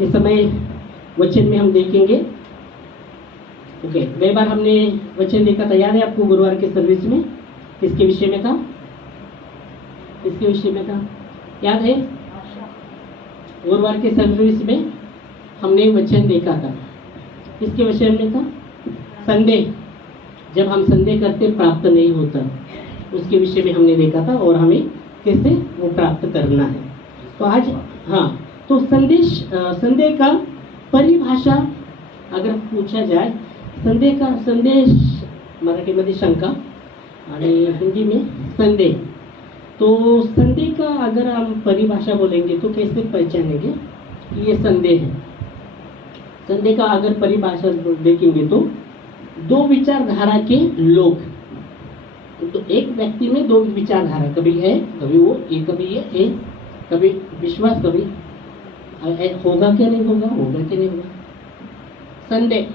इस समय वचन में हम देखेंगे। ओके, गई बार हमने वचन देखा था, याद है आपको? गुरुवार के सर्विस में किसके विषय में था? किसके विषय में था, याद है? गुरुवार के सर्विस में हमने वचन देखा था, किसके विषय में था? संदेह। जब हम संदेह करते प्राप्त नहीं होता, उसके विषय में हमने देखा था, और हमें कैसे वो प्राप्त करना है। तो आज तो संदेह का परिभाषा अगर पूछा जाए, संदेश मराठीमध्ये शंका आणि हिंदी में संदेह। तो संदेह का अगर हम परिभाषा बोलेंगे तो कैसे पहचानेंगे कि ये संदेह है? संदेह का अगर परिभाषा देखेंगे तो दो विचारधारा के लोग, तो एक व्यक्ति में दो विचारधारा, कभी है कभी वो, ये कभी ये, कभी विश्वास, कभी होगा क्या नहीं होगा, होगा क्या नहीं होगा। संदेह,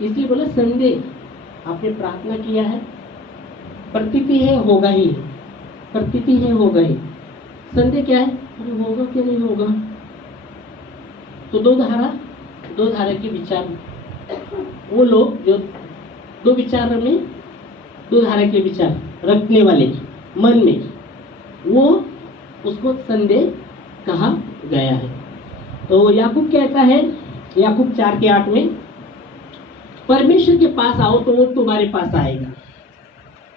इसलिए बोला संदेह। आपने प्रार्थना किया है, प्रतीति है होगा ही, प्रतीति है होगा ही। संदेह क्या है? अरे होगा क्या नहीं होगा। तो दो धारा के विचार, वो लोग जो दो विचार में, दो धारा के विचार रखने वाले मन में, वो उसको संदेह कहा गया है। तो याकूब कहता है, याकूब 4:8 में, परमेश्वर के पास आओ तो वो तुम्हारे पास आएगा।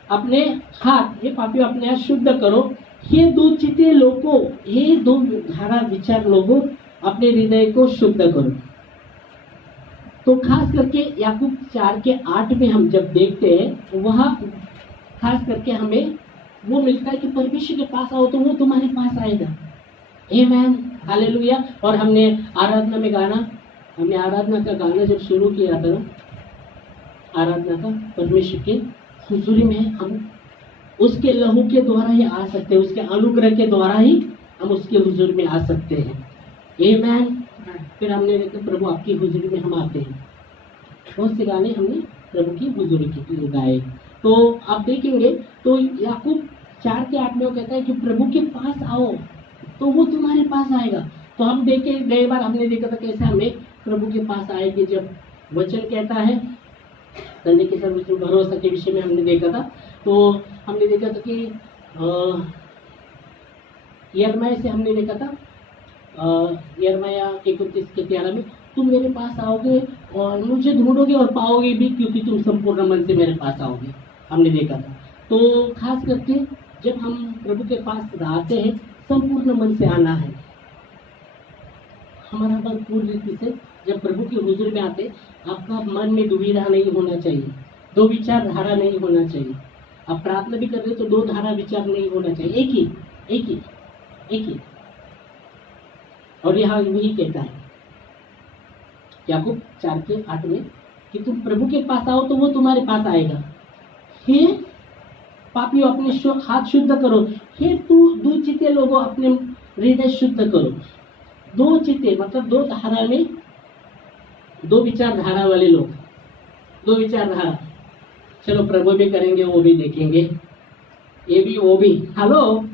अपने हाथ, ये पापियों अपने हाथ शुद्ध करो। ये दो चिते लोगों, ये दो धारा विचार लोगों, अपने हृदय को शुद्ध करो। तो खास करके याकूब 4:8 में हम जब देखते हैं, वहाँ खास करके हमें वो मिलता है कि परमेश्वर के पास आओ तो वो तुम्हारे पास आएगा। आमेन, हालेलुया। और हमने आराधना का गाना जब शुरू किया था, आराधना का, परमेश्वर के हुजूरी में हम उसके लहू के द्वारा ही आ सकते हैं, उसके अनुग्रह के द्वारा ही हम उसके हुजूर में आ सकते हैं। आमेन। फिर हमने देखा प्रभु आपकी हुजूरी में हम आते हैं। बहुत से गाने हमने प्रभु की हुजूरी के गाए। तो आप देखेंगे तो याकूब 4:8 में वो कहता है कि प्रभु के पास आओ तो वो तुम्हारे पास आएगा। तो हम देखे, गई बार हमने देखा था कैसे हमें प्रभु के पास आएंगे, जब वचन कहता है संदेह के सर्वोच्च भरोसा के विषय में हमने देखा था। तो हमने देखा था कि यिर्मयाह से हमने देखा था, यिर्मयाह 31:13 में, तुम मेरे पास आओगे और मुझे ढूंढोगे और पाओगे भी, क्योंकि तुम संपूर्ण मन से मेरे पास आओगे, हमने देखा था। तो खास करके जब हम प्रभु के पास आते हैं, संपूर्ण मन से आना है। हमारा मन पूर्ण रीति से जब प्रभु के हुजूर में आते, आपका मन में दुविधा नहीं होना चाहिए, दो विचार धारा नहीं होना चाहिए। आप प्रार्थना भी कर रहे तो दो धारा विचार नहीं होना चाहिए, एक ही। और यहाँ वही कहता है याकूब 4:8 में कि तुम प्रभु के पास आओ तो वो तुम्हारे पास आएगा। हे पापियों अपने हाथ शुद्ध करो, हे दो चिते लोगों अपने हृदय शुद्ध करो। दो चिते मतलब दो धारा में, दो विचारधारा वाले लोग, दो विचारधारा। चलो प्रभु भी करेंगे, वो भी देखेंगे, ये भी वो भी, हेलो,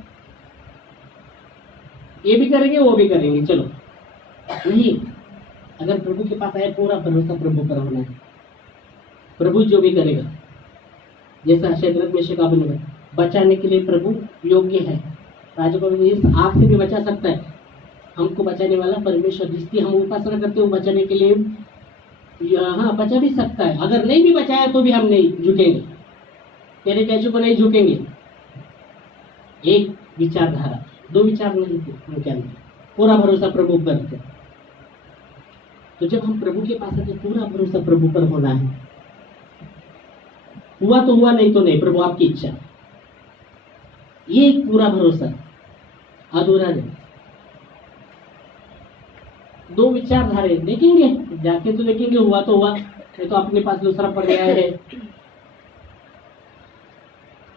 ये भी करेंगे वो भी करेंगे। चलो नहीं, अगर प्रभु के पास आए, पूरा भरोसा प्रभु पर होना है। प्रभु जो भी करेगा, जैसा शद्रक मेशक अबेदनगो, बचाने के लिए प्रभु योग्य है। राजा को इस आग से भी बचा सकता है। हमको बचाने वाला परमेश्वर, जिसकी हम उपासना करते हैं, वो बचाने के लिए बचा भी सकता है। अगर नहीं भी बचाया तो भी हम नहीं झुकेंगे, तेरे कैचों को नहीं झुकेंगे। एक विचारधारा, दो विचार नहीं थे उनके अंदर, पूरा भरोसा प्रभु पर है। तो जब हम प्रभु के पास आते, पूरा भरोसा प्रभु पर होना है। हुआ तो हुआ, नहीं तो नहीं, प्रभु आपकी इच्छा। ये एक पूरा भरोसा, अधूरा नहीं। दो विचारधारे देखेंगे, जाके तो देखेंगे, हुआ तो हुआ, नहीं तो अपने पास दूसरा पर्याय है।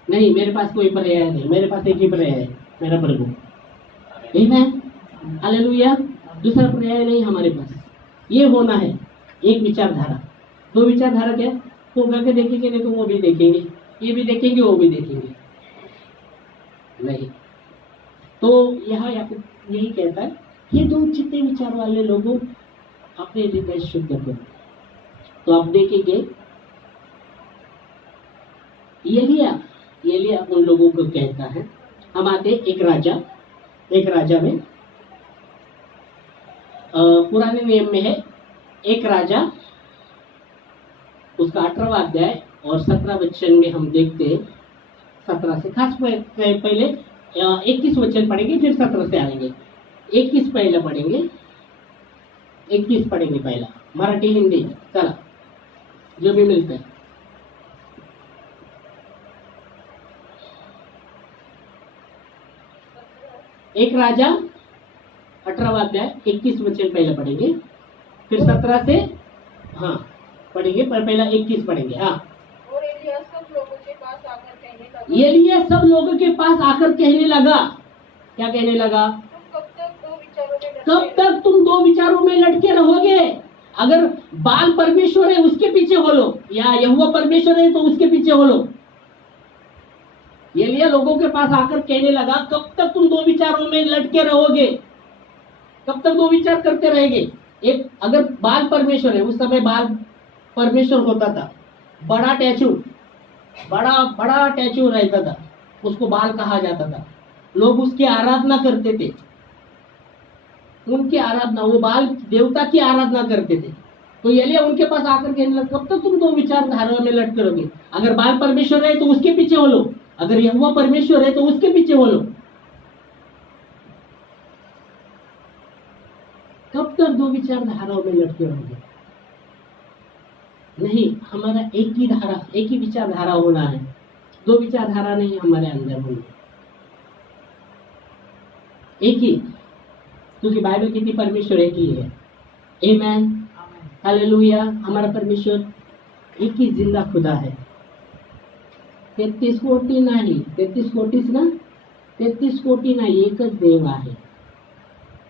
नहीं, मेरे पास कोई पर्याय नहीं, मेरे पास एक ही पर्याय है, मेरा प्रभु। आमीन, हालेलुया। दूसरा पर्याय नहीं हमारे पास। ये होना है एक विचारधारा। दो विचारधारा क्या है? होगा के देखेंगे, नहीं तो वो भी देखेंगे, ये भी देखेंगे, वो भी देखेंगे। नहीं, तो यहाँ याकूब यही कहता है ये दो चित्ते विचार वाले लोगों अपने हृदय शुद्ध करो। तो आप देखेंगे एलिया उन लोगों को कहता है, हम आते एक राजा में पुराने नियम में है, एक राजा उसका 18वां अध्याय और 17 वचन में हम देखते हैं 17 से, खास पहले 21 वचन पढ़ेंगे फिर 17 से आएंगे। 21 पहले पढ़ेंगे, 21 पढ़ेंगे पहला, मराठी हिंदी चला जो भी मिलता है। एक राजा 18वां अध्याय 21 वचन पहले पढ़ेंगे फिर 17 से हाँ पढ़ेंगे, पर पहला 21 पढ़ेंगे। हाँ, और एलिया सब लोगों के पास आकर कहने लगा, एलिया सब लोगों के पास आकर कहने लगा, क्या कहने लगा? कब तक तुम दो विचारों में लटके रहोगे? अगर बाल परमेश्वर है उसके पीछे हो लो, या यहोवा परमेश्वर है तो उसके पीछे हो लो। एलिया लोगों के पास आकर कहने लगा, कब तक तुम दो विचारों में लटके रहोगे? कब तक दो विचार करते रहेंगे? एक अगर बाल परमेश्वर है, उस समय बाल परमेश्वर होता था, बड़ा टैचू रहता था, उसको बाल कहा जाता था, लोग उसकी आराधना करते थे, उनकी आराधना, वो बाल देवता की आराधना करते थे। तो एलिया उनके पास आकर कहने लगा, कब तक तुम दो विचारधारा में लटके रहोगे? अगर बाल परमेश्वर है तो उसके पीछे हो लो, अगर यहोवा परमेश्वर है तो उसके पीछे हो लो। कब तक दो विचारधाराओं में लटके रहोगे? नहीं, हमारा एक ही विचारधारा होना है, दो विचारधारा नहीं हमारे अंदर होनी, एक ही, क्योंकि बाइबल कहती परमेश्वर एक ही है। आमेन, हालेलुया। हमारा परमेश्वर एक ही जिंदा खुदा है। 33 कोटी नाही, 33 कोटीच ना, 33 कोटी नाही, एकच देव आहे।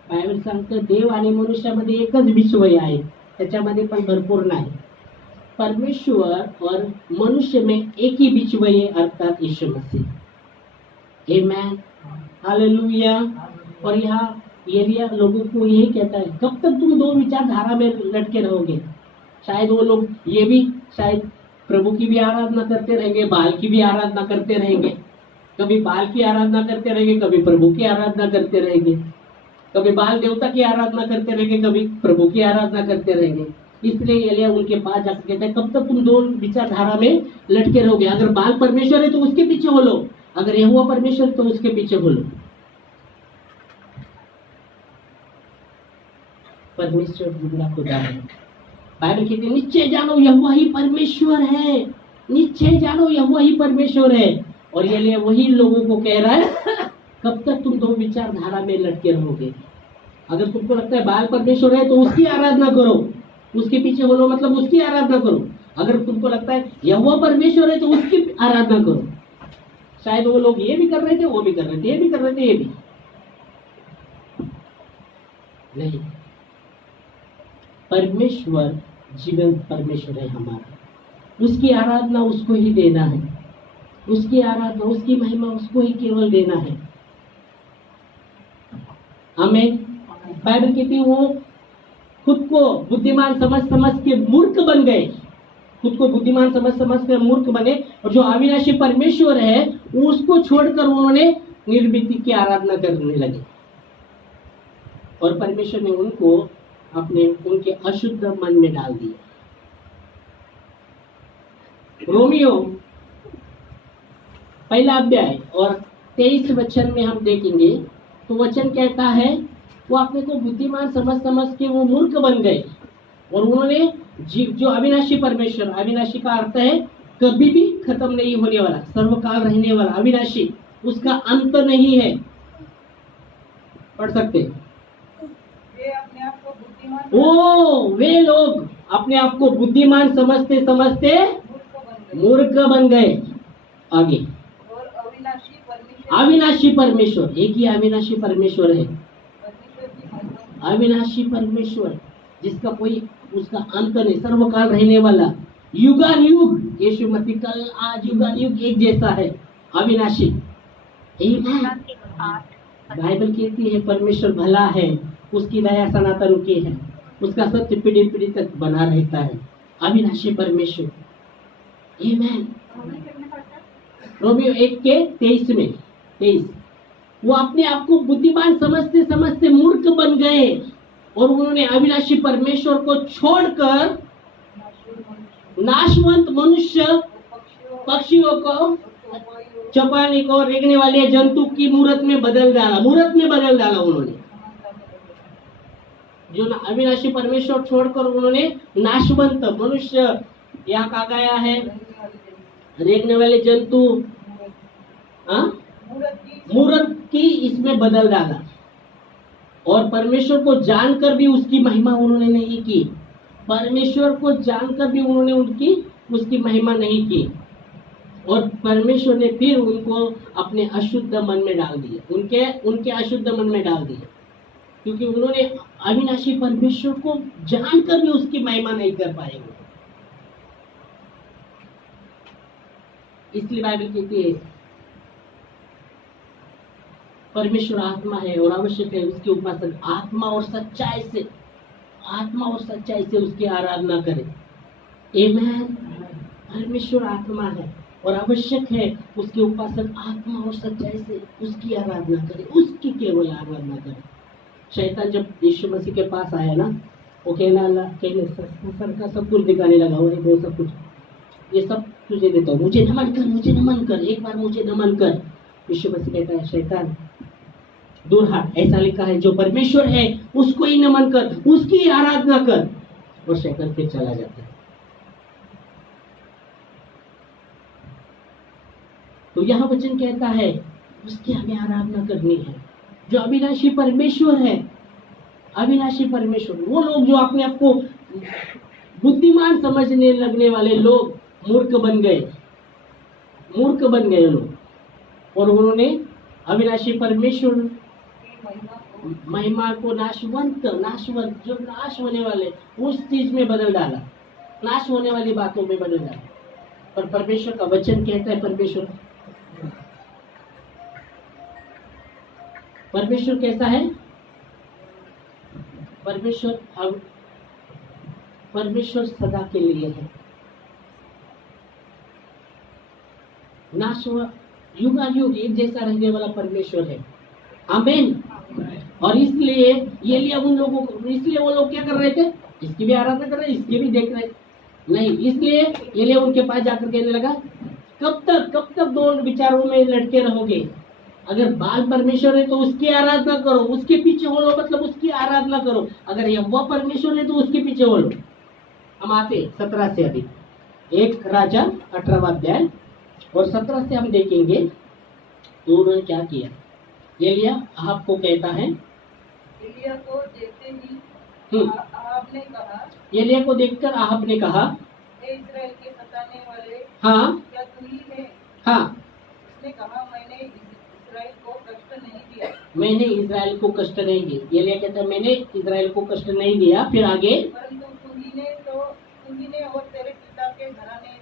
बायबल सांगतं देव आणि मनुष्यामध्ये एकच विश्वय आहे, त्याच्यामध्ये पण भरपूर नाही। परमेश्वर और मनुष्य में एक ही विश्वय है, अर्थात यीशु मसीह। आमेन, हालेलुया। और यहाँ एलिया लोगों को यही कहता है, कब तक तुम दो विचारधारा में लटके रहोगे? शायद वो लोग ये भी शायद प्रभु की भी आराधना करते रहेंगे, बाल की भी आराधना करते रहेंगे, कभी बाल की आराधना करते रहेंगे, कभी प्रभु की आराधना करते रहेंगे, कभी बाल देवता की आराधना करते रहेंगे, कभी प्रभु की आराधना करते रहेंगे। इसलिए एलिया उनके पास जाकर कहता है, कब तक तुम दो विचारधारा में लटके रहोगे? अगर बाल परमेश्वर है तो उसके पीछे हो लो, अगर यहोवा परमेश्वर तो उसके पीछे हो लो। परमेश्वर जिंदा खुदा है। बाइबल कहती है, निश्चय जानो यहोवा ही परमेश्वर है, निश्चय जानो यहोवा ही परमेश्वर है। और ये वही लोगों को कह रहा है, कब तक तुम दो विचारधारा में लटके रहोगे? अगर तुमको लगता है बाल परमेश्वर है तो उसकी आराधना करो, उसके पीछे हो लो, मतलब उसकी आराधना करो। अगर तुमको लगता है यहोवा परमेश्वर है तो उसकी आराधना करो। शायद वो लोग ये भी कर रहे थे, वो भी कर रहे थे, ये भी कर रहे थे, ये भी नहीं। परमेश्वर जीवंत परमेश्वर है हमारा, उसकी आराधना उसको ही देना है, उसकी आराधना, उसकी महिमा उसको ही केवल देना है। हमें बाइबल कहती है वो खुद को बुद्धिमान समझ के मूर्ख बन गए, खुद को बुद्धिमान समझ के मूर्ख बने, और जो अविनाशी परमेश्वर है उसको छोड़कर उन्होंने निर्मित की आराधना करने लगे, और परमेश्वर ने उनको उनके अशुद्ध मन में डाल दिया। रोमियो पहला अध्याय और 23 वचन में हम देखेंगे तो वचन कहता है, वो अपने को बुद्धिमान समझ के वो मूर्ख बन गए, और उन्होंने जो अविनाशी परमेश्वर, अविनाशी का अर्थ है कभी भी खत्म नहीं होने वाला, सर्वकाल रहने वाला, अविनाशी, उसका अंत नहीं है। पढ़ सकते वे लोग अपने आप को बुद्धिमान समझते मूर्ख बन गए। आगे, अविनाशी परमेश्वर, एक ही अविनाशी परमेश्वर है, अविनाशी परमेश्वर जिसका कोई उसका अंत नहीं, सर्वकाल रहने वाला, युगान युग, यीशु मसीह कल आज युगान युग एक जैसा है, अविनाशी। बाइबल कहती है परमेश्वर भला है, उसकी दया सनातन की है, उसका सत्य पीढ़ी पीढ़ी तक बना रहता है। अविनाशी परमेश्वर, आमीन। रोमियो 1:23 में 23, वो अपने आप को बुद्धिमान समझते समझते मूर्ख बन गए और उन्होंने अविनाशी परमेश्वर को छोड़कर नाशवंत मनुष्य, पक्षियों को, चौपाने को, रेंगने वाले जंतु की मूर्त में बदल डाला। उन्होंने जो अविनाशी परमेश्वर छोड़कर उन्होंने नाशवंत मनुष्य, यहाँ कहा गया है रेंगने वाले जंतु, मूर्त की इसमें बदल डाला। और परमेश्वर को जानकर भी उसकी महिमा उन्होंने नहीं की। परमेश्वर को जानकर भी उन्होंने उसकी महिमा नहीं की। और परमेश्वर ने फिर उनको अपने अशुद्ध मन में डाल दिया, उनके अशुद्ध मन में डाल दिया, क्योंकि उन्होंने अविनाशी परमेश्वर को जानकर भी उसकी महिमा नहीं कर पाए। इसलिए बाइबल कहती है परमेश्वर आत्मा है और आवश्यक है उसके उपासक आत्मा और सच्चाई से उसकी आराधना करें। आमीन। परमेश्वर आत्मा है और आवश्यक है उसके उपासक आत्मा और सच्चाई से उसकी आराधना करें, उसकी केवल आराधना करें। शैतान जब यीशु मसीह के पास आया ना, वो कहने सर का सब कुछ दिखाने लगा, वो सब कुछ, ये सब तुझे देता हूँ, मुझे नमन कर, एक बार मुझे नमन कर। यीशु मसीह कहता है शैतान दूर हट, ऐसा लिखा है जो परमेश्वर है उसको ही नमन कर, उसकी आराधना कर। और शैतान फिर चला जाता है। तो यहाँ वचन कहता है उसकी हमें आराधना करनी है। जो अविनाशी परमेश्वर है, अविनाशी परमेश्वर, वो लोग जो अपने आप को बुद्धिमान समझने लगने वाले लोग मूर्ख बन गए लोग, और उन्होंने अविनाशी परमेश्वर महिमा को नाशवंत जो नाश होने वाले उस चीज में बदल डाला, नाश होने वाली बातों में बदल डाला। पर परमेश्वर का वचन कहता है परमेश्वर कैसा है? परमेश्वर सदा के लिए है, नाश हुआ युगानुयुग एक जैसा रहने वाला परमेश्वर है। आमीन। और इसलिए वो लोग क्या कर रहे थे? इसकी भी आराधना कर रहे, इसकी भी देख रहे नहीं। इसलिए ये उनके पास जाकर कहने लगा कब तक दो विचारों में लटके रहोगे? अगर बाल परमेश्वर है तो उसकी आराधना करो, उसके पीछे बोलो, मतलब उसकी आराधना करो। अगर यहोवा परमेश्वर है तो उसके पीछे बोलो। हम आते 17 से, अभी 1 राजा 18वां अध्याय और 17 से हम देखेंगे तो उन्होंने क्या किया। एलिया अहाब को कहता है, एलिया को देखते ही अहाब ने कहा, एलिया को देखकर अहाब ने कहा, हे इस्राएल के सताने वाले, हाँ क्या तू ही है? हाँ। उसने कहा, मैंने इस्राएल को कष्ट नहीं दिया। मैंने इस्राएल को कष्ट नहीं दिया। एलिया कहता है मैंने इस्राएल को कष्ट नहीं दिया। फिर आगे, परंतु तूने और तेरे पिता के घराने,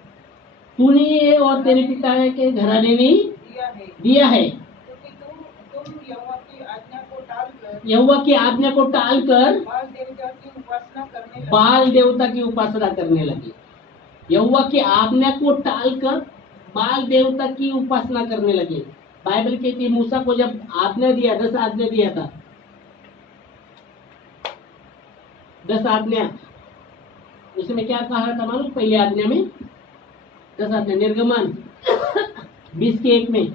तूने और तेरे पिता के घराने ने दिया है, क्योंकि तुम यहोवा की आज्ञा को टालकर बाल देवता की उपासना करने लगे। यहोवा की आज्ञा को टालकर बाल देवता की उपासना करने लगे। बाइबल कहती है मूसा को जब आज्ञा दिया, 10 आज्ञा दिया था, 10 आज्ञा, उसमें क्या कहा था मालूम? पहले आज्ञा में 10 आज्ञा, निर्गमन 20 के 1 में,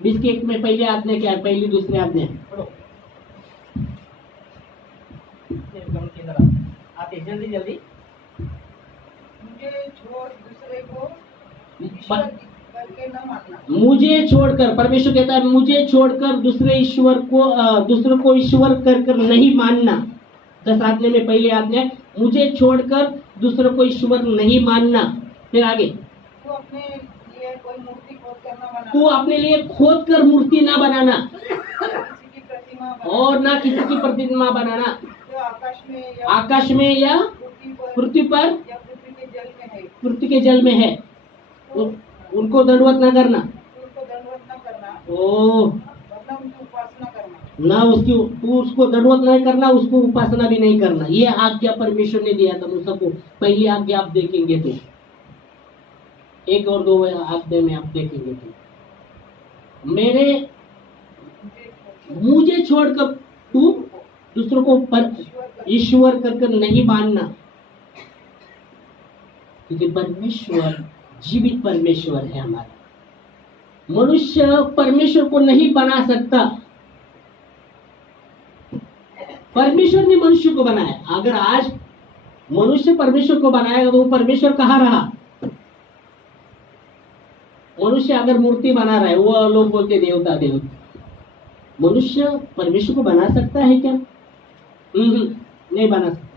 20 के 1 में पहले आज्ञा क्या है? पहली दूसरी आज्ञा पढ़ो। निर्गमन की तरफ आते जल्दी। मुझे छोड़ दूसरे को ईश्वर करके न मानना। मुझे छोड़कर, परमेश्वर कहता है मुझे छोड़कर दूसरों को ईश्वर कर नहीं मानना। 10 आज्ञा में पहली आज्ञा मुझे छोड़कर दूसरों को ईश्वर नहीं मानना। फिर आगे, तू अपने लिए कोई मूर्ति खोद कर न बनाना, तू अपने लिए खोद कर मूर्ति ना बनाना, किसी की प्रतिमा बनाना, और ना किसी की प्रतिमा बनाना, जो आकाश में या पृथ्वी पर या पृथ्वी के जल में है, उनको दंडवत न करना। उनको दंडवत न करना, ओ वरना उनकी उपासना करना। ना उसकी तू उसको दंडवत नहीं करना, उसको उपासना भी नहीं करना। ये आज्ञा परमेश्वर ने दिया था मूसा को। पहली आज्ञा आप देखेंगे तो, एक और दो आज्ञा में आप देखेंगे तो, मुझे छोड़कर तू दूसरों को ईश्वर कर नहीं मानना, क्योंकि परमेश्वर जीवित परमेश्वर है हमारा। मनुष्य परमेश्वर को नहीं बना सकता। परमेश्वर ने मनुष्य को बनाया। अगर आज मनुष्य परमेश्वर को बनाएगा तो वो परमेश्वर कहाँ रहा? मनुष्य अगर मूर्ति बना रहा है, वो लोग बोलते देवता देवता। मनुष्य परमेश्वर को बना सकता है क्या? नहीं बना सकता।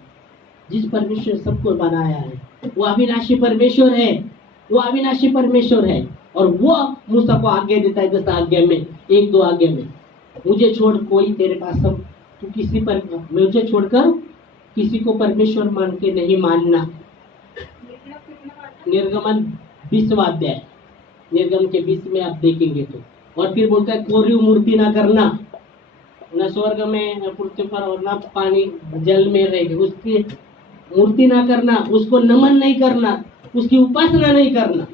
जिस परमेश्वर सबको बनाया है वो अविनाशी परमेश्वर है। वो अविनाशी परमेश्वर है। और वो मूसा को आज्ञा देता है 10 आज्ञा में, 1-2 आज्ञा में, मुझे छोड़ कोई तेरे पास सब, तू किसी पर, मुझे छोड़कर किसी को परमेश्वर मान के नहीं मानना। निर्गमन 20वां अध्याय, निर्गम के 20 में आप देखेंगे तो। और फिर बोलता है कोरी मूर्ति ना करना, न स्वर्ग में न पृथ्वी पर और न पानी जल में रहेगी, उसकी मूर्ति ना करना, उसको नमन नहीं करना, उसकी उपासना नहीं करना,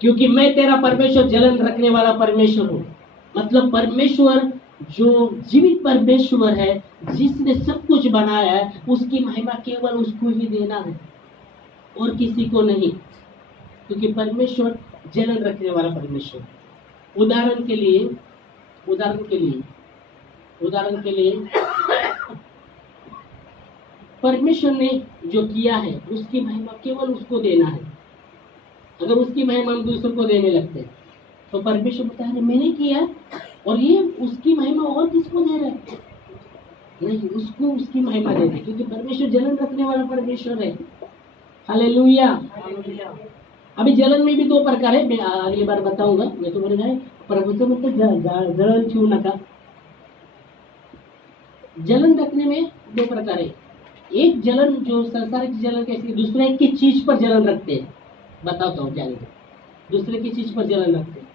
क्योंकि मैं तेरा परमेश्वर जलन रखने वाला परमेश्वर हूँ। मतलब परमेश्वर जो जीवित परमेश्वर है, जिसने सब कुछ बनाया है, उसकी महिमा केवल उसको ही देना है और किसी को नहीं, क्योंकि परमेश्वर जलन रखने वाला परमेश्वर। उदाहरण के लिए परमेश्वर ने जो किया है उसकी महिमा केवल उसको देना है। अगर उसकी महिमा हम दूसरों को देने लगते हैं तो परमेश्वर बता रहे मैंने किया और ये उसकी महिमा और किसको दे रहा है? नहीं, उसको उसकी महिमा देना है, क्योंकि परमेश्वर जलन रखने वाला परमेश्वर है। हालेलुया। अभी जलन में भी 2 प्रकार है, मैं अगली बार बताऊंगा। मैं तो बोले जाए प्रभुत्व मतलब जलन छू नका। जलन रखने में 2 प्रकार है। एक जलन जो संसारिक जलन कैसी, दूसरे की चीज पर जलन रखते हैं। बताता हूँ क्या है। दूसरे की चीज पर जलन रखते हैं,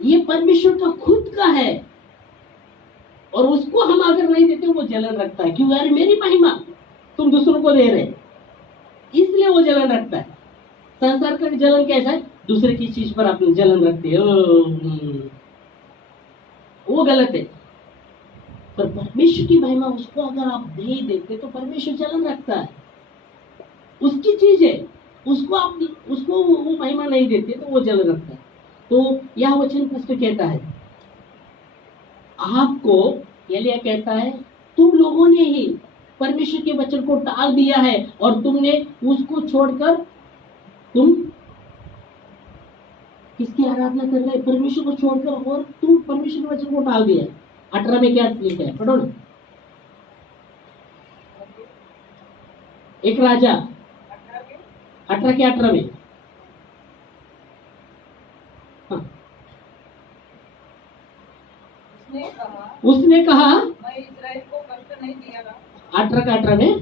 ये परमेश्वर का खुद का है और उसको हम अगर नहीं देते वो जलन रखता है। क्यों? यार मेरी महिमा तुम दूसरों को दे रहे, इसलिए वो जलन रखता है। संसार का जलन कैसा है? दूसरे की चीज पर आप जलन रखते हो, वो गलत है। पर परमेश्वर की महिमा उसको अगर आप दे देते तो परमेश्वर जलन रखता है, उसकी चीज है, उसको वो महिमा नहीं देते तो वो जलन रखता है। तो यह वचन स्पष्ट कहता है, आपको एलिया कहता है तुम लोगों ने ही परमेश्वर के वचन को टाल दिया है और तुमने उसको छोड़कर तुम किसकी आराधना कर रहे? परमेश्वर को छोड़कर, और तुम परमेश्वर के वचन को टाल दिया। 18 में क्या लिखा है? पढ़ो ना। एक राजा 18 के 18 में, हाँ। उसने कहा मैं इस्राएल को कष्ट नहीं दिया था। 18 का 18 में,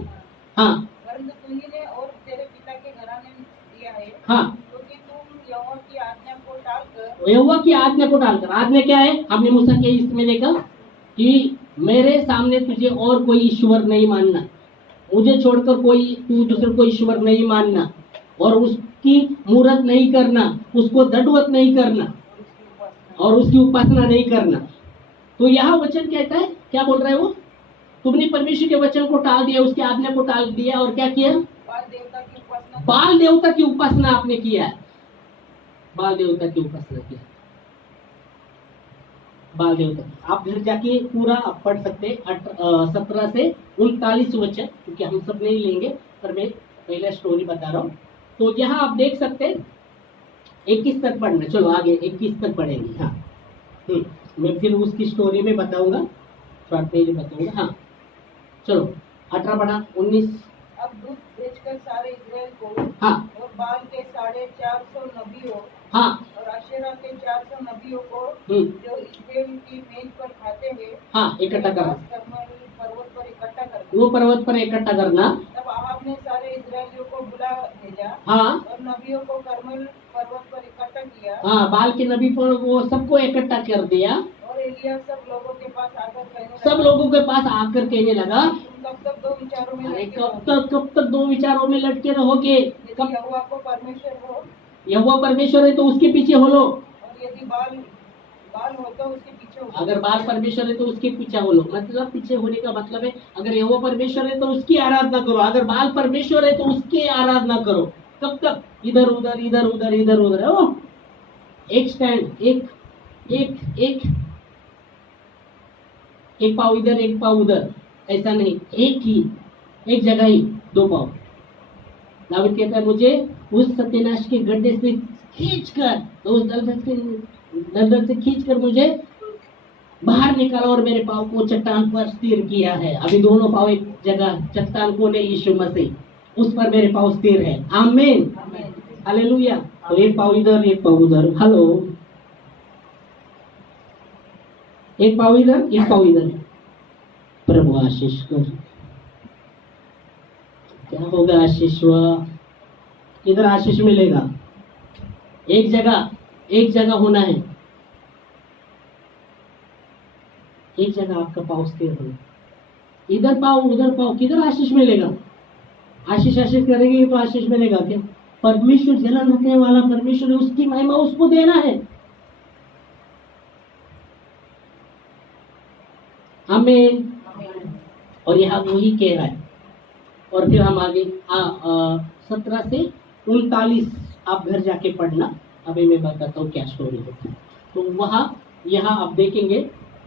हाँ, परंतु तुम्ही और तेरे पिता के घराने ने दिया है, हाँ, क्योंकि तुम यहोवा की आज्ञा को टालकर, आज्ञा क्या है? हमने मूसा के इसमें देखा कि मेरे सामने तुझे और कोई ईश्वर नहीं मानना, मुझे छोड़कर तू दूसरे को ईश्वर नहीं मानना, और उसकी मूर्त नहीं करना, उसको दंडवत नहीं करना और उसकी उपासना नहीं करना। तो यहाँ वचन कहता है, क्या बोल रहा है वो? तुमने परमेश्वर के वचन को टाल दिया, उसकी आज्ञा को टाल दिया और क्या किया? बाल देवता की उपासना आपने किया है। बाल देवता की उपासना किया। बाल देवता आप घर जाके पूरा आप पढ़ सकते 17 से 39 वचन, क्योंकि हम सब नहीं लेंगे, पर मैं पहले स्टोरी बता रहा हूँ। तो यहाँ आप देख सकते 21 तक पढ़ना। चलो आगे 21 तक पढ़ेंगे। हाँ, मैं फिर उसकी स्टोरी में बताऊंगा, शॉर्ट में बताऊंगा। हाँ चलो 18 पढ़ा। 19 अब दूध बेचकर सारे इस्राएल को, हाँ, और बाल के 450 नबियों, हाँ, और आशेरा के 400 नबियों को, जो इस्राएल की मेज पर खाते हैं, हाँ, इकट्ठा करना। पर्वत पर इकट्ठा करना। वो पर्वत पर इकट्ठा करना। तब अहाब ने सारे इस्राएलियों को बुला भेजा, हाँ, और नबियों को कर्मेल पर्वत पर इकट्ठा किया। दिया हाँ, बाल के नबी पर वो सबको इकट्ठा कर दिया। और एलिया सब लोगों के पास आकर कहने सब लगा, लोगों के पास आकर कहने लगा, तुम कब तक दो विचारों में अरे लटके कब तक दो विचारों में लटके रहोगे? यदि कब यहोवा को परमेश्वर हो यहोवा परमेश्वर है तो उसके पीछे हो लो। और यदि बाल बाल हो तो उसके पीछे हो। अगर बाल परमेश्वर है तो उसके पीछे हो लो। मतलब पीछे होने का मतलब है, अगर यहोवा परमेश्वर है तो उसकी आराधना करो, अगर बाल परमेश्वर है तो उसकी आराधना करो। कब तक? इधर उधर इधर उधर इधर उधर। ओ, एक स्टैंड, एक एक एक एक पाव इधर एक पाव उधर, ऐसा नहीं, एक जगह ही दो पाव। दाऊद कहता है, मुझे उस सत्यानाश के गड्ढे से खींचकर, तो उस दलदल से खींचकर मुझे बाहर निकाला और मेरे पाव को चट्टान पर स्थिर किया है। अभी दोनों पाव एक जगह, चट्टान को नहीं, यीशु मसीह, उस पर मेरे पाव स्थिर है। आमीन, हालेलुया। तो एक पाव इधर एक पाव उधर। हेलो, एक पाव इधर एक पाव इधर। प्रभु आशीष कर। क्या होगा? आशीष हुआ, किधर आशीष मिलेगा? एक जगह होना है, एक जगह आपका पाव स्थिर हो। इधर पाव उधर पाव, किधर आशीष मिलेगा? आशीष करेंगे तो आशीष मिलेगा क्या? परमेश्वर जलन रखने वाला परमेश्वर है, उसकी महिमा उसको देना है। आमीन। और यहाँ वही कह रहा है। और फिर हम आगे 17 से 39 आप घर जाके पढ़ना। अभी मैं बताता हूँ क्या स्टोरी होती है। तो वहाँ यहाँ आप देखेंगे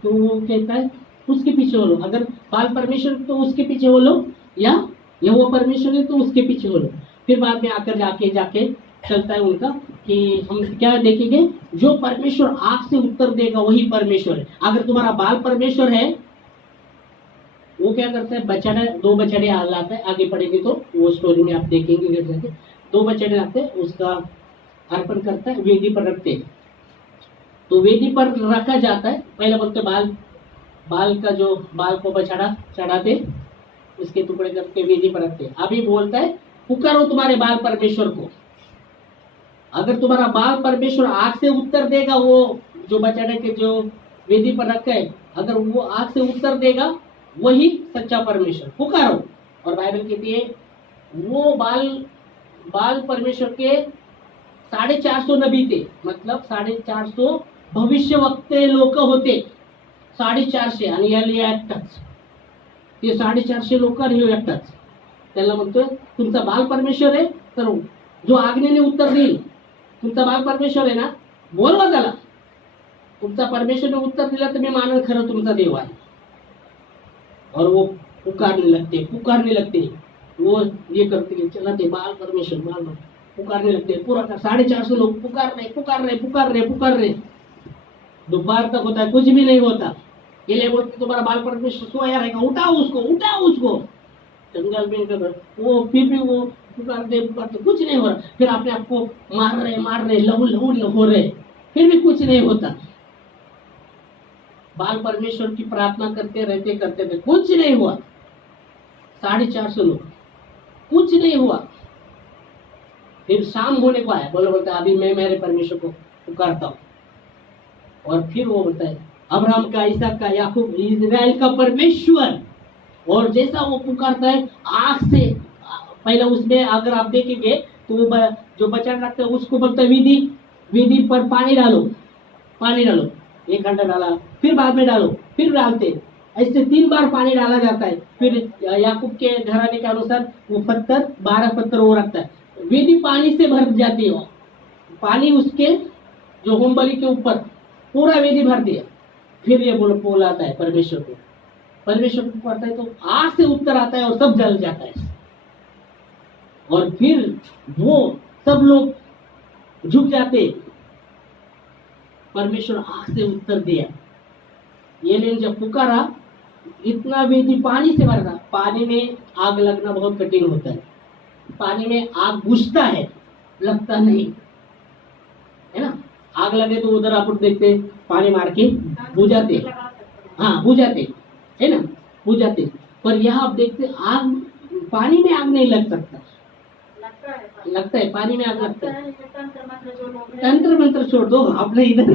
तो वो कहता है उसके पीछे हो लो। अगर बाल परमेश्वर तो उसके पीछे हो लो, या यहोवा परमेश्वर है तो उसके पीछे हो लो। फिर बाद में आकर जाके चलता है उनका कि हम क्या देखेंगे, जो परमेश्वर आंख से उत्तर देगा वही परमेश्वर है। अगर तुम्हारा बाल परमेश्वर है, वो क्या करता है, बछड़ा, 2 बछड़े लाता है। आगे पढ़ेंगे तो वो स्टोरी में आप देखेंगे कैसे 2 बछड़े लाते हैं, उसका अर्पण करता है, वेदी पर रखते हैं। तो वेदी पर रखा जाता है। पहले बोलते बाल का जो बाल को बछड़ा चढ़ाते, उसके टुकड़े करके वेदी पर रखते। अभी बोलता है पुकारो तुम्हारे बाल परमेश्वर को। अगर तुम्हारा बाल परमेश्वर आंख से उत्तर देगा, वो जो बछड़े के जो वेदी पर रखा है, अगर वो आंख से उत्तर देगा वही सच्चा परमेश्वर। पुकारो। और बाइबल कहती है वो बाल परमेश्वर के 450 नबी थे, मतलब 450 भविष्य वक्ते लोक होते। 450 आणि याला एकटाच, ते 450 लोक आणि ह्यो एकटाच. त्याला म्हणतोय तुमचा बाल परमेश्वर आहे, तर जो आज्ञेने उत्तर देईल, तुमचा बाल परमेश्वर आहे ना, बोलवा त्याला. तुमचा परमेश्वरने उत्तर दिला तर मी मानन खरं तुमचा देव आहे. और वो पुकारने लगते वो ये करते कि चला ते बाल परमेश्वर पुकारने लगते। पूरा 450 लोग पुकार रहे। दोपहर तक होता है, कुछ भी नहीं होता। ये ले बोलते तुम्हारा बाल परमेश्वर सोया रहेगा, उठाओ उसको। जंगल में वो फिर भी वो पुकारते कुछ नहीं हो रहा। फिर अपने आप को मार रहे, लहू हो रहे, फिर भी कुछ नहीं होता। बाल परमेश्वर की प्रार्थना करते रहते, कुछ नहीं हुआ। 450 लोग, कुछ नहीं हुआ। फिर शाम होने को आया, बोलता अभी मैं मेरे परमेश्वर को पुकारता हूँ। और फिर वो बोलता है अब्राहम का, इसहाक का, याकूब, इजराइल का परमेश्वर। और जैसा वो पुकारता है आंख से, पहले उसमें अगर आप देखेंगे तो वो जो बचा रखते हैं उसको बोलता है विधि पर पानी डालो। 1 घंटा डाला, फिर बाद में डालो, फिर डालते, ऐसे 3 बार पानी डाला जाता है। फिर याकूब के घराने के अनुसार वो 12 पत्थर वो रखता है, वेदी पानी से भर जाती है। पानी उसके जो होमबलि के ऊपर पूरा वेदी भर दिया। फिर ये बोलाता है परमेश्वर को पढ़ता है तो आग से उत्तर आता है और सब जल जाता है। और फिर वो सब लोग झुक जाते, परमेश्वर आग से उत्तर दिया। ये ने जब पुकारा, इतना वेदी पानी से भरना। पानी में आग लगना बहुत कठिन होता है। पानी में आग बुझता है, लगता नहीं है ना। आग लगे तो उधर आप देखते पानी मार के बुझाते, हाँ बुझाते है ना, बुझाते। पर यहाँ आप देखते आग, पानी में आग नहीं लग सकता, लगता है पानी में आग लगता है। तंत्र मंत्र जो लोग हैं, तंत्र मंत्र छोड़ दो, आपने इधर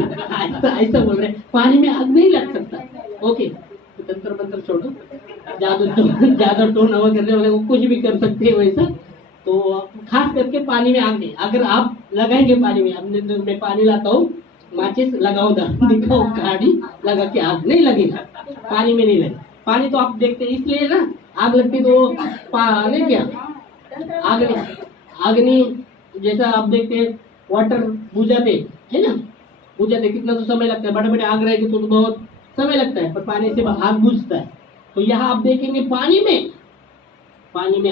ऐसा बोल रहे हैं, पानी में आग नहीं लग सकता। ओके, तो तंत्र मंत्र छोड़ दो, ज्यादा टोन हवा करने वाले वो कुछ भी कर सकते हैं वैसा। तो खास करके पानी में आग नहीं, अगर आप लगाएंगे पानी में, अब मैं पानी लाता हूँ, माचिस लगाओ, दिखाओ गाड़ी लगा के, आग नहीं लगेगा, पानी में नहीं लगेगा। पानी तो आप देखते हैं इसलिए ना, आग लगती तो पानी क्या अग्नि जैसा आप देखते हैं, वाटर बुझाते है ना, बुझाते कितना तो समय लगता है, बड़े बड़े आग रहेगी तो बहुत समय लगता है, पर पानी से आग बुझता है। तो यहाँ आप देखेंगे पानी में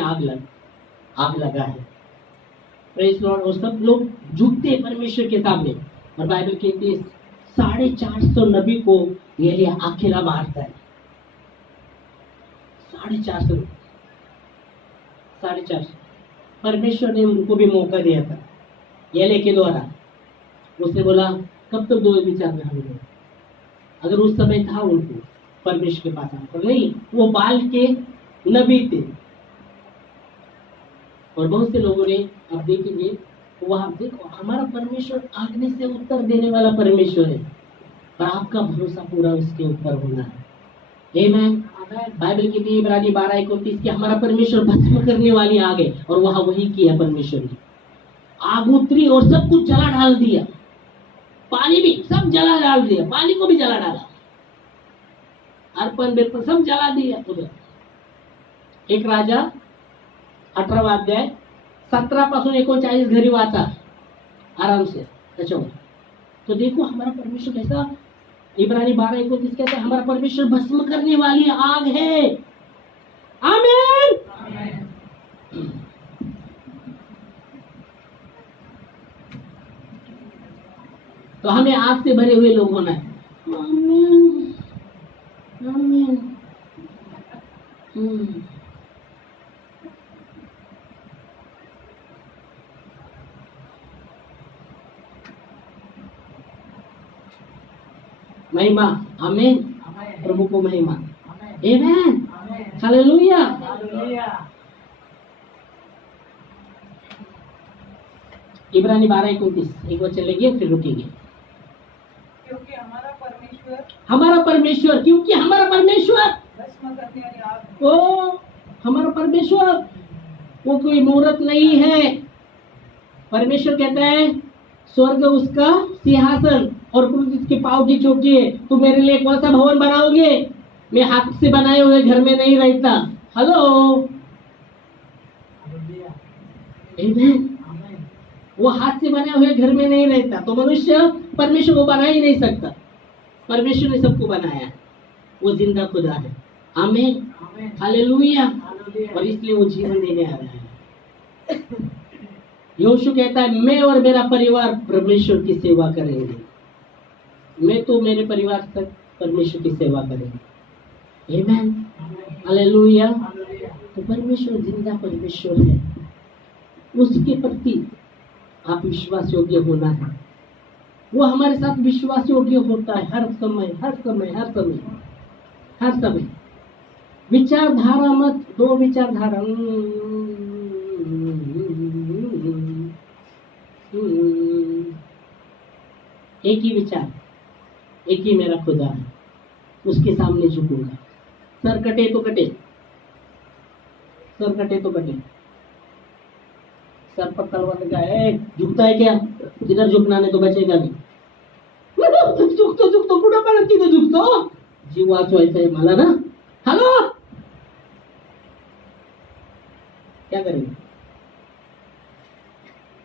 आग लगा है। Praise Lord. और सब लोग झुकते हैं परमेश्वर के सामने, और बाइबल कहती है 450 नबी को एलिया अकेला मारता है। 450 परमेश्वर ने उनको भी मौका दिया था एलिया के द्वारा। उसने बोला कब तक दो विचार में हम लोग, अगर उस समय था उनको परमेश्वर के पास आना, पर नहीं, वो बाल के नबी थे। और बहुत से लोगों ने, आप देखेंगे वहां, देखो हमारा परमेश्वर आग्नि से उत्तर देने वाला परमेश्वर है, पर आपका भरोसा पूरा उसके ऊपर होना है। आमेन। बाइबल की इब्रानी 12:29 की हमारा परमेश्वर भस्म करने वाली आग है, और वहां वही किया परमेश्वर ने। आग उतरी और सब कुछ जला डाल दिया, पानी भी सब जला डाल दिया, पानी को भी जला डाला, अर्पण बेर्पण सब जला दिया उधर। एक राजा 18वां अध्याय 17 पासून 39 घरी वाचा आराम से त्याच्यावर। तो देखो हमारा परमेश्वर कैसा, इब्रानी 12:29 कहता है हमारा परमेश्वर भस्म करने वाली आग है। आमीन। तो हमें आग से भरे हुए लोग होना है। आमीन आमीन। महिमा, आमीन। प्रभु को महिमा, आमीन, हालेलुया। इब्रानी 12:29 एक वचन लेंगे फिर रुकेंगे। क्योंकि हमारा परमेश्वर क्योंकि हमारा परमेश्वर भस्म करने वाली आग है। वो हमारा परमेश्वर वो कोई मूर्त नहीं है। परमेश्वर कहता है स्वर्ग उसका सिंहासन और पृथ्वी उसके पाँव की चौकी है। तू मेरे लिए कौन सा भवन बनाओगे? मैं हाथ से बनाए हुए घर में नहीं रहता। हेलो, आमीन। वो हाथ से बने हुए घर में नहीं रहता, तो मनुष्य परमेश्वर को बना ही नहीं सकता। परमेश्वर ने सबको बनाया, वो जिंदा खुदा है। आमीन, हालेलुया। और इसलिए वो जीवन देने आ रहा है। यहोशू कहता है मैं और मेरा परिवार परमेश्वर की सेवा करेंगे। मैं तो मेरे परिवार तक परमेश्वर की सेवा करेंगे। आमीन, हालेलुया। तो परमेश्वर जिंदा परमेश्वर है, उसके प्रति आप विश्वास योग्य होना है। वो हमारे साथ विश्वास योग्य होता है हर समय हर समय हर समय हर समय। विचारधारा मत दो, विचारधारा एक ही विचार, एक ही मेरा खुदा है, उसके सामने झुकूंगा। सर कटे तो कटे, सर कटे तो कटे। सर पर तलवार लगा है, झुकता है क्या? इधर झुकना नहीं तो बचेगा नहीं। झुकतो कुठं पण तिथे झुकतो, जीव वाचवायचा आहे मला ना। हॅलो, क्या करेंगे?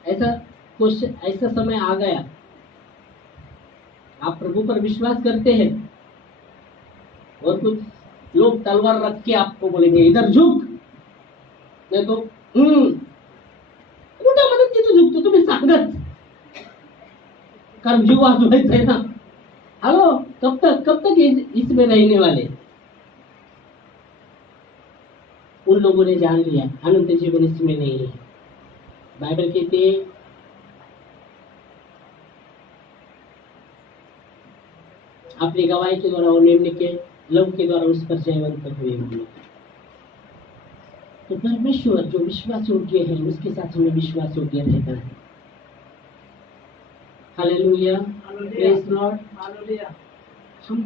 ऐसा क्वेश्चन, ऐसा समय आ गया। आप प्रभु पर विश्वास करते हैं और कुछ लोग तलवार रख के आपको बोलेंगे इधर झुक, नहीं तो कुठं म्हणत तिथे झुकतो, तुम्ही सांगत, कारण जीव वाचवायचा है ना। हेलो, कब तक इसमें रहने वाले? उन लोगों ने जान लिया अनंत जीवन इसमें नहीं है। बाइबल कहती है अपनी गवाही के द्वारा और मेमने के लहू के द्वारा उस पर जयवंत हुए हम लोग। तो परमेश्वर जो विश्वास योग्य है उसके साथ हमें विश्वास योग्य रहना है। Hallelujah, praise Lord. हम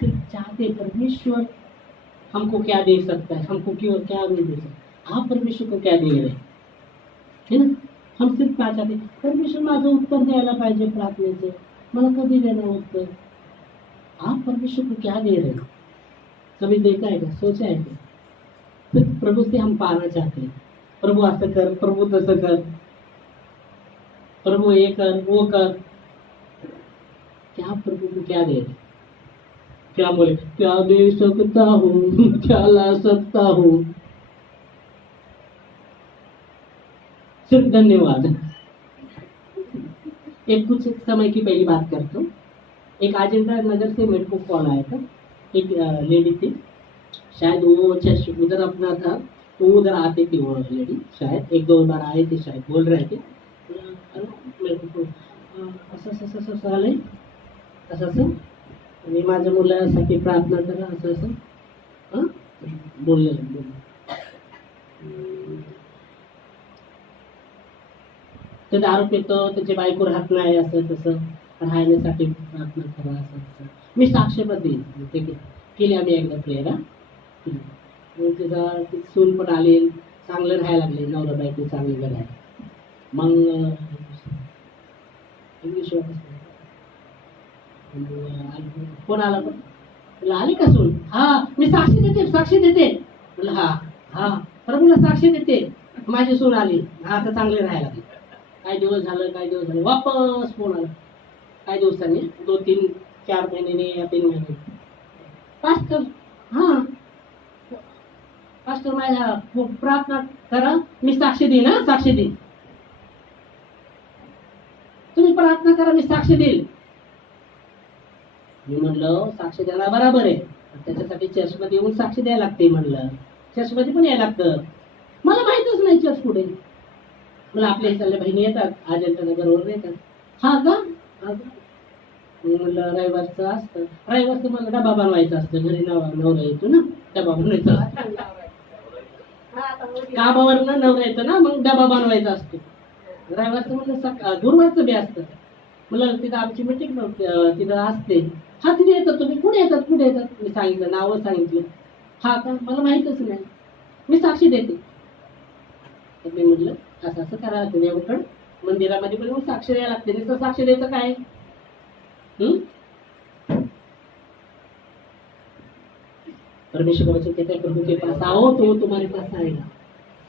सिर्फ चाहते परमेश्वर हमको क्या दे सकता है, हमको क्यों क्या नहीं दे सकता, आप परमेश्वर को क्या दे रहे है ना। हम सिर्फ काय चाहते परमेश्वर माझं उत्तर द्यायला पाहिजे प्रार्थनेचं, मला कधी देणार उत्तर। आप परमेश्वर को क्या दे रहे हो, कभी देखा है क्या, सोचा है क्या। सिर्फ प्रभु से हम पाना चाहते हैं, प्रभु असं कर, प्रभु तसं कर, प्रभु ये कर वो कर। क्या प्रभु को क्या दे रहे, क्या बोले, क्या दे सकता हूँ, क्या ला सकता हूँ, सिर्फ धन्यवाद। एक कुछ समय की पहली बात करता हूँ। एक आजेंद्र नगर से मेरे को कॉल आया था, एक लेडी थी, शायद वो चर्च उधर अपना था, तो उधर आती थी वो लेडी, शायद एक दो बार आए थे, शायद बोल रहे थे मेरे को असं झालंय, असं मी माझ्या मुलासाठी प्रार्थना करा, असं हां बोलले। ते दारू पितो, त्याची बायको राहत नाही, असं तसं राहण्यासाठी प्रार्थना करा, असं मी साक्षीपद देईन। ते केली आम्ही एकदा प्रेयर, तिचा सून पण आली, चांगलं राहायला लागले, नवरा बायको चांगले राहायला। मग इंग्लिश कोण आला, पण तुला आली का सून, हा मी साक्षी देते, साक्षी देते, म्हणलं हा हा प्रभूला साक्षी देते, माझी सून आली, हा आता चांगले राहायला लागले। काही दिवस झालं वापस फोन आला, काही दिवसांनी 2-3-4 महिन्याने या 3 महिने, पास्टर हां पास्टर माझ्या प्रार्थना करा, मी साक्षी देईन, हा साक्षी देईन, तुम्ही प्रार्थना करा, मी साक्षी देईल। मी म्हणलं साक्षी द्यायला बरोबर आहे, त्याच्यासाठी चर्चमध्ये येऊन साक्षी द्यायला लागते, म्हणलं चर्चमध्ये पण यायला लागतं, मला माहितच नाही चर्च कुठे। मला आपल्या इथल्या बहिणी येतात, अजंता नगरवरून येतात, हा का म्हणलं रविवारचं असतं, रविवारचं मला डबा बनवायचा असतं, घरी नवरा येतो ना, डबा बनवायचा असतो, कामावरनं नवरा येतो ना, मग डबा बनवायचा असतो रविवारचं, म्हणलं गुरुवारचं बी असतं, म्हणलं तिथं आमची मीटिंग तिथं असते, हा तिथे येतात, तुम्ही कुठे येतात मी सांगितलं, नावं सांगितलं, हा का मला माहीतच नाही, मी साक्षी देते। तर मी म्हटलं असं करा, तुम्ही उठण मंदिरामध्ये पण साक्ष द्यायला लागते, नुसतं साक्ष द्यायचं काय, परमेश्वर कहते हैं प्रभु के पास आओ तो वो तुम्हारे पास आएगा।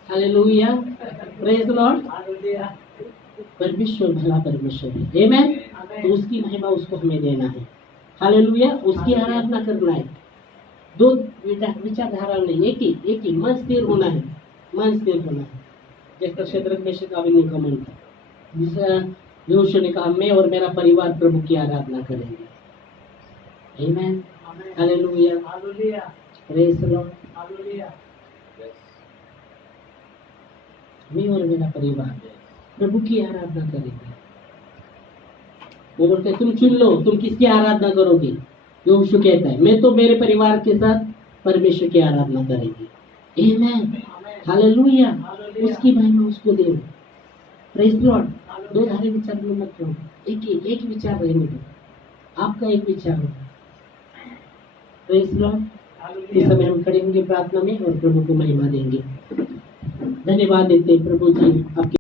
Hallelujah, praise Lord. परमेश्वर भला परमेश्वर है, आमेन। तो उसकी महिमा उसको हमें देना है, हालेलुया, उसकी आराधना करना है। दो विचारधारा नहीं, एक ही मन स्थिर होना है, मन स्थिर होना है। जैसा शद्रक मेशक अबेदनगो का मन था, दूसरा यहोशू ने कहा मैं और मेरा परिवार प्रभु की आराधना करेंगे, आमेन, हालेलुया, प्रेज लॉर्ड। मैं और मेरा परिवार प्रभु की आराधना करेंगे। वो बोलते तुम चुन लो, तुम किसकी आराधना करोगे। यहोशू कहता है मैं तो मेरे परिवार के साथ परमेश्वर की आराधना करेंगे, आमेन, हालेलुया, उसकी महिमा उसको दे। Praise Lord. दो धारे विचार में मत रहो, एक विचार रहने दो, आपका एक विचार हो। Praise Lord. इस समय हम खड़े होंगे प्रार्थना में और प्रभु को महिमा देंगे। धन्यवाद देते प्रभु जी आपके